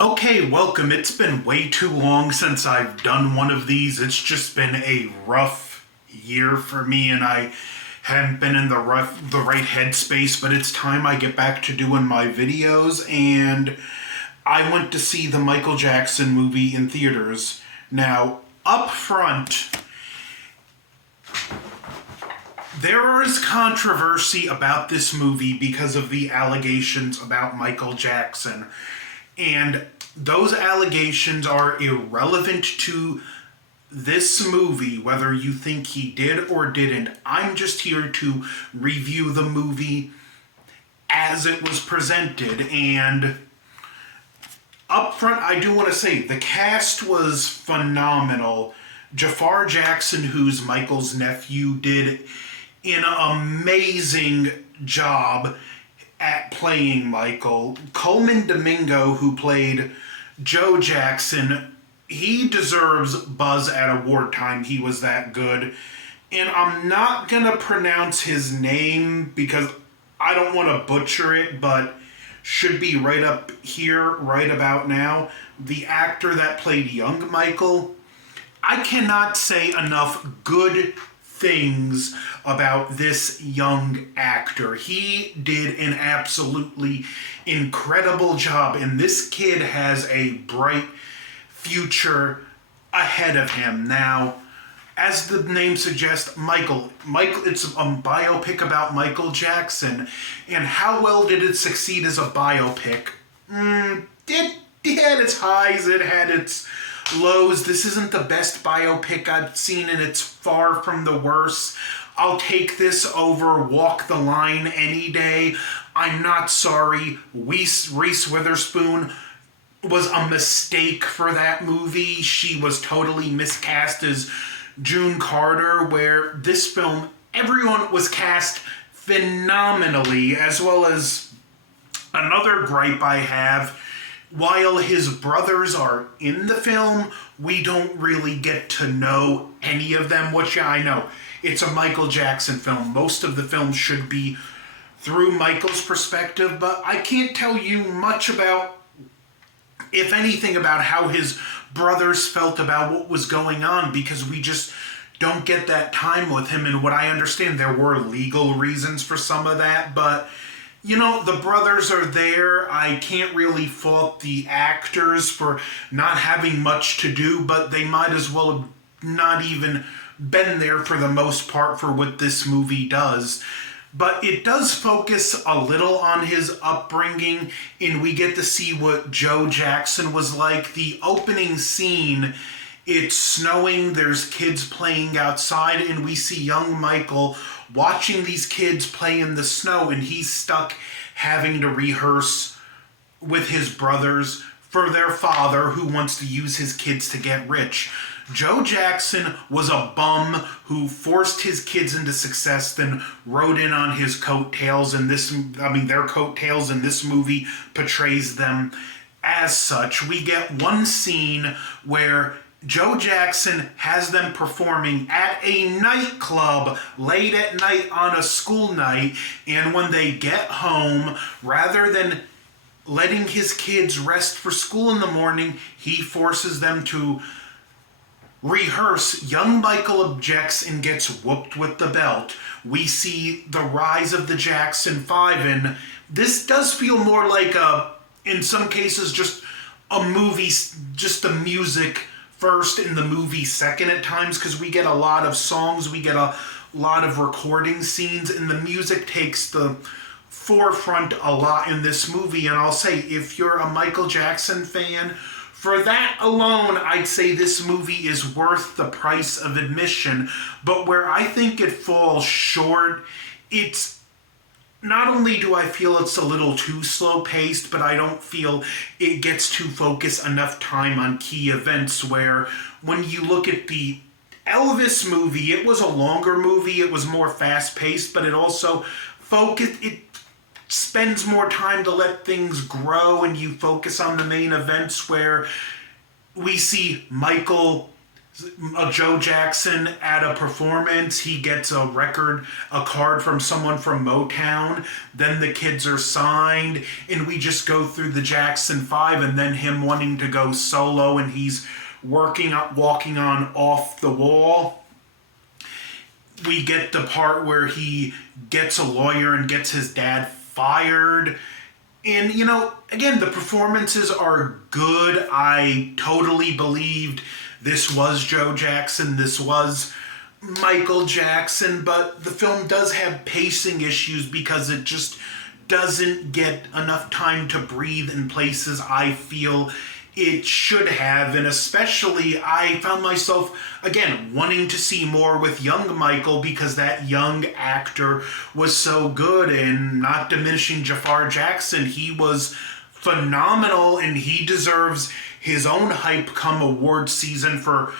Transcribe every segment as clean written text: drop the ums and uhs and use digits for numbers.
Okay, welcome. It's been way too long since I've done one of these. It's just been a rough year for me, and I haven't been in the right headspace, but it's time I get back to doing my videos. And I went to see the Michael Jackson movie in theaters. Now, up front, there is controversy about this movie because of the allegations about Michael Jackson. And those allegations are irrelevant to this movie, whether you think he did or didn't. I'm just here to review the movie as it was presented. And up front, I do want to say the cast was phenomenal. Jafar Jackson, who's Michael's nephew, did an amazing job at playing Michael. Coleman Domingo, who played Joe Jackson, he deserves buzz at award time. He was that good. And I'm not going to pronounce his name because I don't want to butcher it, but should be right up here, right about now. The actor that played young Michael. I cannot say enough good things about this young actor. He did an absolutely incredible job, and this kid has a bright future ahead of him. Now, as the name suggests, Michael, it's a biopic about Michael Jackson, and how well did it succeed as a biopic? It had its highs, it had its lows. This isn't the best biopic I've seen, and it's far from the worst. I'll take this over Walk the Line any day. I'm not sorry. Reese Witherspoon was a mistake for that movie. She was totally miscast as June Carter, where this film, everyone was cast phenomenally, as well as another gripe I have. While his brothers are in the film, we don't really get to know any of them, which I know. It's a Michael Jackson film. Most of the film should be through Michael's perspective, but I can't tell you much about, if anything, about how his brothers felt about what was going on, because we just don't get that time with him. And what I understand, there were legal reasons for some of that, but the brothers are there. I can't really fault the actors for not having much to do, but they might as well have not even been there for the most part for what this movie does. But it does focus a little on his upbringing, and we get to see what Joe Jackson was like. The opening scene, it's snowing, there's kids playing outside, and we see young Michael watching these kids play in the snow, and he's stuck having to rehearse with his brothers for their father who wants to use his kids to get rich. Joe Jackson was a bum who forced his kids into success, then rode in on his coattails, and their coattails in this movie portrays them as such. We get one scene where Joe Jackson has them performing at a nightclub late at night on a school night, and when they get home, rather than letting his kids rest for school in the morning, he forces them to rehearse. Young Michael objects and gets whooped with the belt. We see the rise of the Jackson 5, and this does feel more like in some cases, just a movie, just the music first and the movie second at times, because we get a lot of songs, we get a lot of recording scenes, and the music takes the forefront a lot in this movie. And I'll say, if you're a Michael Jackson fan, for that alone, I'd say this movie is worth the price of admission. But where I think it falls short, it's not only do I feel it's a little too slow-paced, but I don't feel it gets to focus enough time on key events, where when you look at the Elvis movie, it was a longer movie, it was more fast-paced, but it spends more time to let things grow, and you focus on the main events, where we see Michael Joe Jackson at a performance, he gets a card from someone from Motown. Then the kids are signed, and we just go through the Jackson 5, and then him wanting to go solo, and he's walking on Off the Wall. We get the part where he gets a lawyer and gets his dad fired. And, again, the performances are good. I totally believed this was Joe Jackson, this was Michael Jackson, but the film does have pacing issues because it just doesn't get enough time to breathe in places I feel it should have. And especially, I found myself, again, wanting to see more with young Michael because that young actor was so good. And not diminishing Jafar Jackson, he was phenomenal, and he deserves his own hype come award season for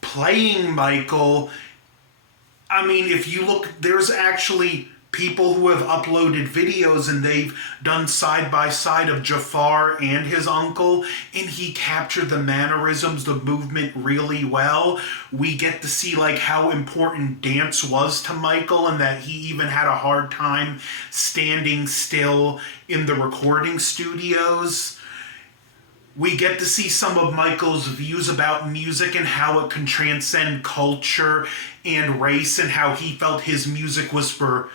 playing Michael. I mean, if you look, there's actually people who have uploaded videos and they've done side by side of Jafar and his uncle, and he captured the mannerisms, the movement really well. We get to see like how important dance was to Michael, and that he even had a hard time standing still in the recording studios. We get to see some of Michael's views about music and how it can transcend culture and race, and how he felt his music was for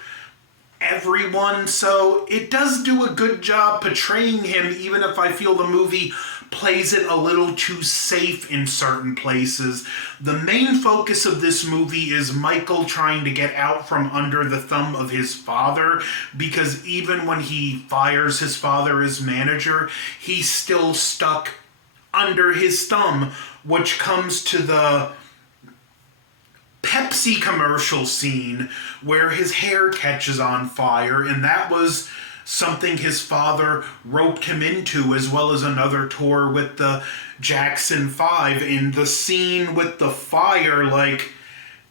everyone. So it does do a good job portraying him, even if I feel the movie plays it a little too safe in certain places. The main focus of this movie is Michael trying to get out from under the thumb of his father, because even when he fires his father as manager, he's still stuck under his thumb, which comes to the Pepsi commercial scene where his hair catches on fire, and that was something his father roped him into, as well as another tour with the Jackson 5. In the scene with the fire, like,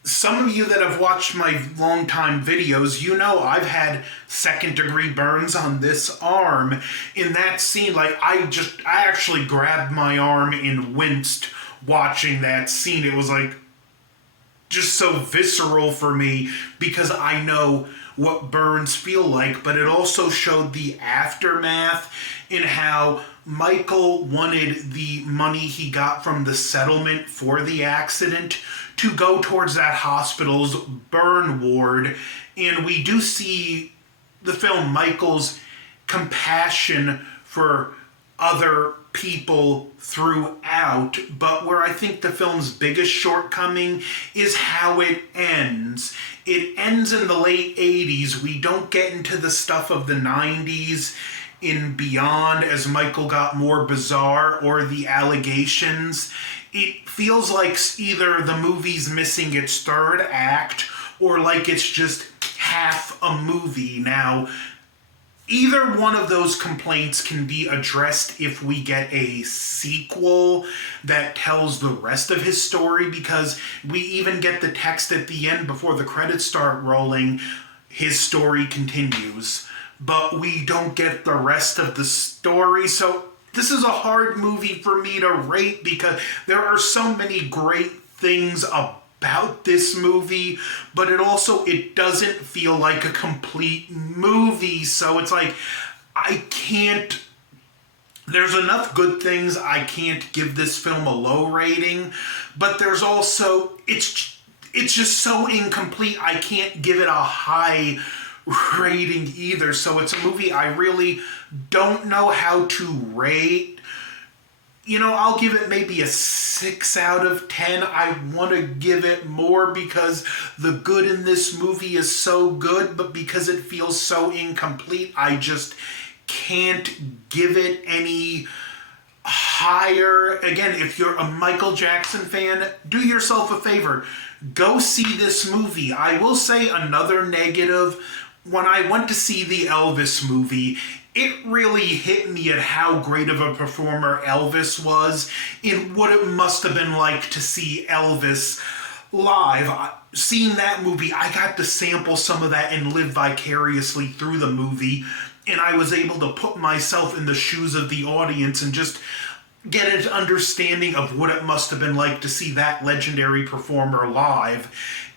some of you that have watched my longtime videos, I've had second degree burns on this arm. In that scene, like, I actually grabbed my arm and winced watching that scene. It was like just so visceral for me, because I know what burns feel like. But it also showed the aftermath in how Michael wanted the money he got from the settlement for the accident to go towards that hospital's burn ward. And we do see the film Michael's compassion for other people throughout, but where I think the film's biggest shortcoming is how it ends. It ends in the late 80s. We don't get into the stuff of the 90s and beyond as Michael got more bizarre, or the allegations. It feels like either the movie's missing its third act, or like it's just half a movie. Now, either one of those complaints can be addressed if we get a sequel that tells the rest of his story, because we even get the text at the end before the credits start rolling. His story continues, but we don't get the rest of the story. So this is a hard movie for me to rate, because there are so many great things about this movie, but it doesn't feel like a complete movie. So it's like, there's enough good things, I can't give this film a low rating, but there's also, it's just so incomplete, I can't give it a high rating either. So it's a movie I really don't know how to rate. I'll give it maybe a 6 out of 10. I want to give it more because the good in this movie is so good, but because it feels so incomplete, I just can't give it any higher. Again, if you're a Michael Jackson fan, do yourself a favor. Go see this movie. I will say another negative. When I went to see the Elvis movie, it really hit me at how great of a performer Elvis was, and what it must have been like to see Elvis live. Seeing that movie, I got to sample some of that and live vicariously through the movie, and I was able to put myself in the shoes of the audience and just get an understanding of what it must have been like to see that legendary performer live.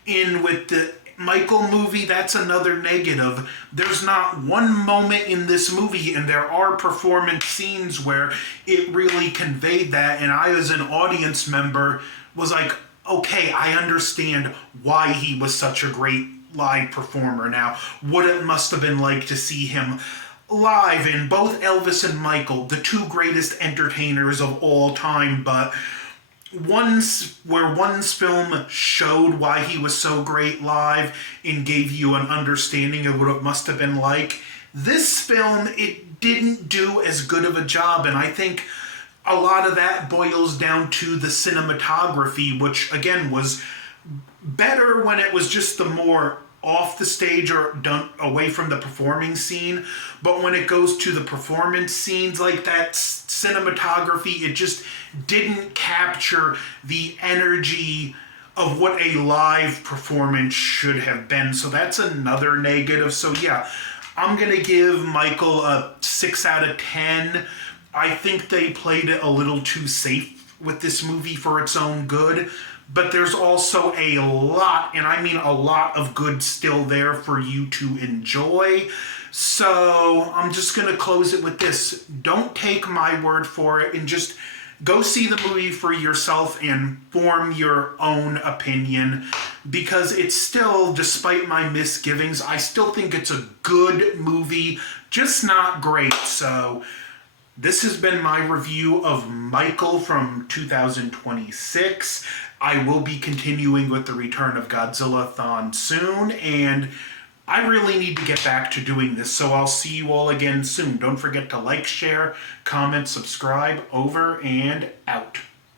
And with the Michael movie, that's another negative. There's not one moment in this movie, and there are performance scenes where it really conveyed that, and I, as an audience member, was like, okay, I understand why he was such a great live performer now. What it must have been like to see him live in both Elvis and Michael, the two greatest entertainers of all time, but one's film showed why he was so great live and gave you an understanding of what it must have been like. This film, it didn't do as good of a job, and I think a lot of that boils down to the cinematography, which again was better when it was just the more off the stage or done away from the performing scene. But when it goes to the performance scenes, like that cinematography, it just didn't capture the energy of what a live performance should have been. So that's another negative. So yeah, I'm going to give Michael a 6 out of 10. I think they played it a little too safe with this movie for its own good. But there's also a lot, and I mean a lot of good still there for you to enjoy. So I'm just going to close it with this. Don't take my word for it, and just go see the movie for yourself and form your own opinion. Because it's still, despite my misgivings, I still think it's a good movie, just not great. So this has been my review of Michael from 2026. I will be continuing with the Return of Godzilla-thon soon, and I really need to get back to doing this, so I'll see you all again soon. Don't forget to like, share, comment, subscribe. Over and out.